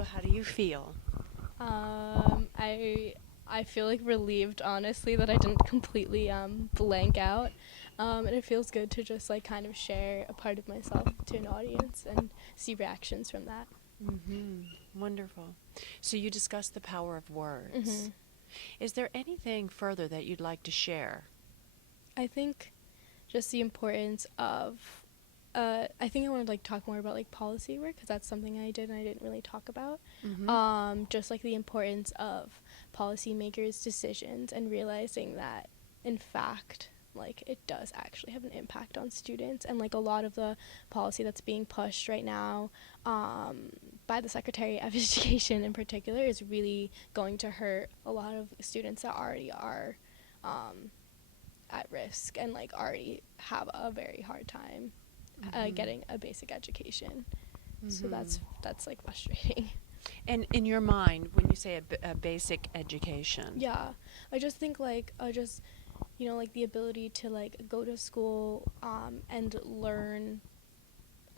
So how do you feel? I feel like relieved, honestly, that I didn't completely blank out, and it feels good to just like kind of share a part of myself to an audience and see reactions from that. Mm-hmm. Wonderful. So you discussed the power of hmm words. Is there anything further that you'd like to share? I think just the importance of. I think I want to like talk more about like policy work because that's something I did and I didn't really talk about. Mm-hmm. Just like the importance of policymakers' decisions and realizing that, in fact, like it does actually have an impact on students, and like a lot of the policy that's being pushed right now by the Secretary of Education in particular is really going to hurt a lot of students that already are um, at risk and like already have a very hard time Mm-hmm. getting a basic education. So Mm-hmm. that's like frustrating. And in your mind, when you say a basic education, Yeah, I just think like just like the ability to like go to school and learn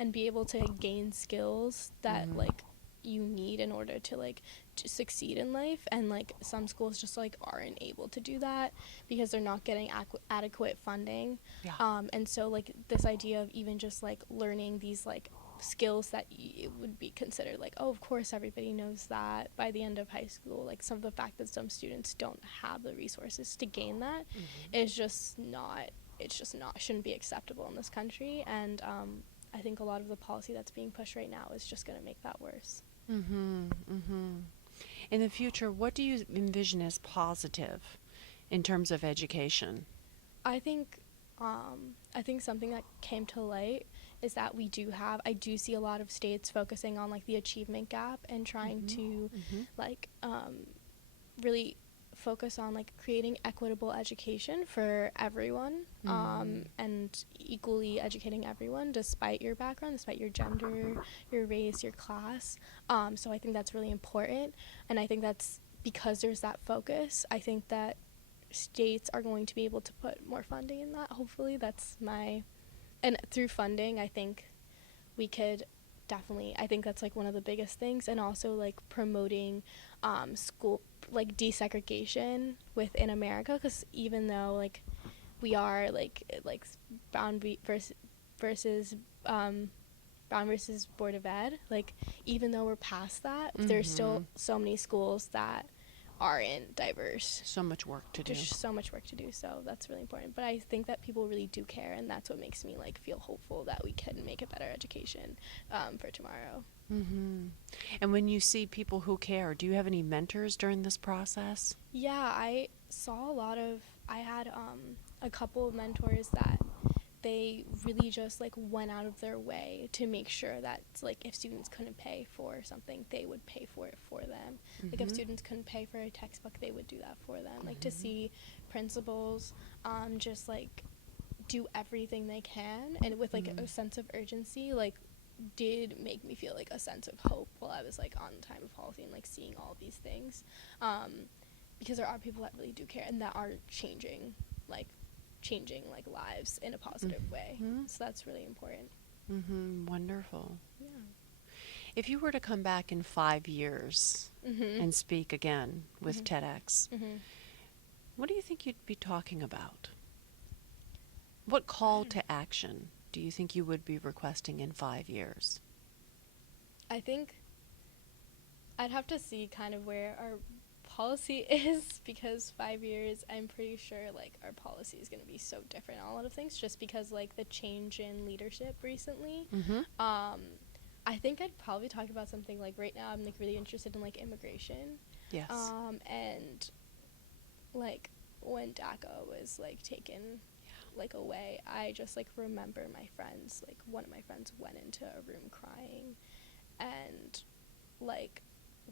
and be able to gain skills that mm-hmm. like you need in order to like to succeed in life, and like some schools just like aren't able to do that because they're not getting adequate funding, Yeah. and so like this idea of even just like learning these like skills that it would be considered like, oh, of course everybody knows that by the end of high school, like some of the fact that some students don't have the resources to gain that Mm-hmm. is just not, it's just not, shouldn't be acceptable in this country. And I think a lot of the policy that's being pushed right now is just going to make that worse. Mm-hmm. Mm-hmm. In the future, what do you envision as positive in terms of education? I think I think something that came to light is that I do see a lot of states focusing on like the achievement gap and trying Mm-hmm. to Mm-hmm. like really focus on like creating equitable education for everyone, Mm-hmm. and equally educating everyone despite your background, despite your gender, your race, your class. So I think that's really important, and I think that's because there's that focus. I think that states are going to be able to put more funding in that. Hopefully, that's my, and through funding, I think we could definitely, I think that's like one of the biggest things, and also like promoting school like desegregation within America, because even though like we are like Brown versus um, Brown versus Board of Ed, like even though we're past that, there's Mm-hmm. still so many schools that aren't diverse. So much work to do. There's just so much work to do, so that's really important. But I think that people really do care, and that's what makes me like feel hopeful that we can make a better education for tomorrow. Mm-hmm. And when you see people who care, do you have any mentors during this process? Yeah, I saw a lot of. I had a couple of mentors that they really just like went out of their way to make sure that like if students couldn't pay for something, they would pay for it for them. Like if Mm-hmm. students couldn't pay for a textbook, they would do that for them. Like to Mm-hmm. see principals just like do everything they can and with like Mm-hmm. a sense of urgency, like did make me feel like a sense of hope while I was like on time of policy and like seeing all these things, because there are people that really do care and that are like changing like lives in a positive way, Mm-hmm. so that's really important. Mm-hmm. Wonderful. Yeah. If you were to come back in 5 years Mhm. and speak again with Mhm. TEDx, Mhm. what do you think you'd be talking about? What I call don't know. to action do you think you would be requesting in 5 years? I think I'd have to see kind of where our policy is, because 5 years, I'm pretty sure like our policy is going to be so different on a lot of things just because like the change in leadership recently. Mm-hmm. um I think I'd probably talk about something like right now I'm like really interested in like immigration, Yes. and like when DACA was like taken like away, I just like remember my friends, like one of my friends went into a room crying, and like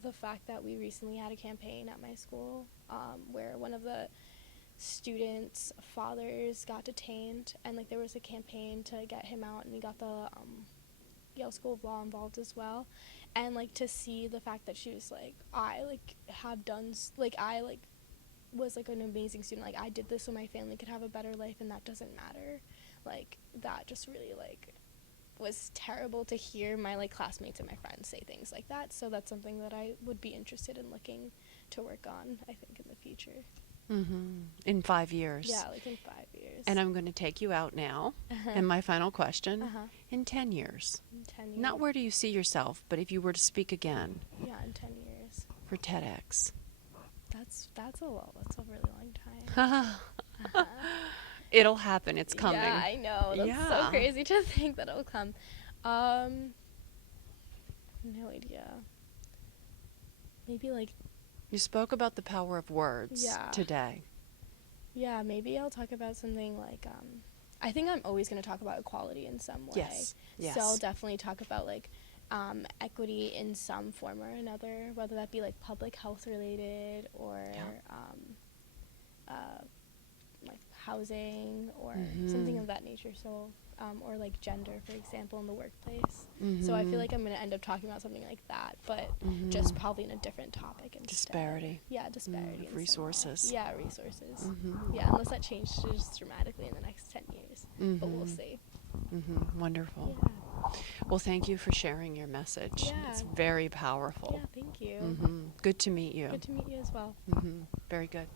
the fact that we recently had a campaign at my school, where one of the students' fathers got detained, and like there was a campaign to get him out, and we got the Yale School of Law involved as well, and like to see the fact that she was like, I like have done like I like was like an amazing student, like I did this so my family could have a better life and that doesn't matter, like that just really like was terrible to hear my like classmates and my friends say things like that. So that's something that I would be interested in looking to work on, I think, in the future. In 5 years. Yeah, like in 5 years. And I'm going to take you out now. And my final question, in 10 years. In 10 years. Not where do you see yourself, but if you were to speak again Yeah, in 10 years. for TEDx. That's a lot. That's a really long time. It'll happen. It's coming. Yeah, I know. That's so crazy to think that it'll come. No idea. Maybe like. You spoke about the power of words today. Yeah, maybe I'll talk about something like, I think I'm always going to talk about equality in some way. Yes. So I'll definitely talk about like equity in some form or another, whether that be like public health related or like housing or something of that nature. So, or like gender, for example, in the workplace. So I feel like I'm going to end up talking about something like that, but just probably in a different topic instead. Disparity. Yeah, disparity. in Resources. some way. Yeah, resources. Yeah, unless that changes dramatically in the next 10 years. But we'll see. Wonderful. Yeah. Well, thank you for sharing your message. Yeah. It's very powerful. Yeah, thank you. Good to meet you. Good to meet you as well. Very good.